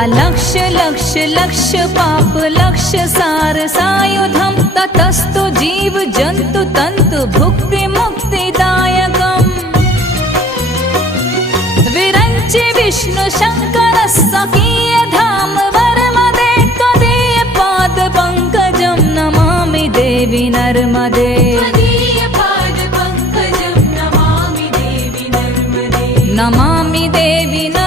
अलक्ष्य लक्ष्य लक्ष्य पाप लक्ष्य सार सायुधं ततस्तु जीव जन्तु तन्तु भुक्ति मुक्तिदायकम् विरञ्चि विष्णु शङ्कर स्वकीय धाम वर्मदे त्वदीय पाद पङ्कजं नमामि देवि नर्मदे नमामि देवि नर्मदे।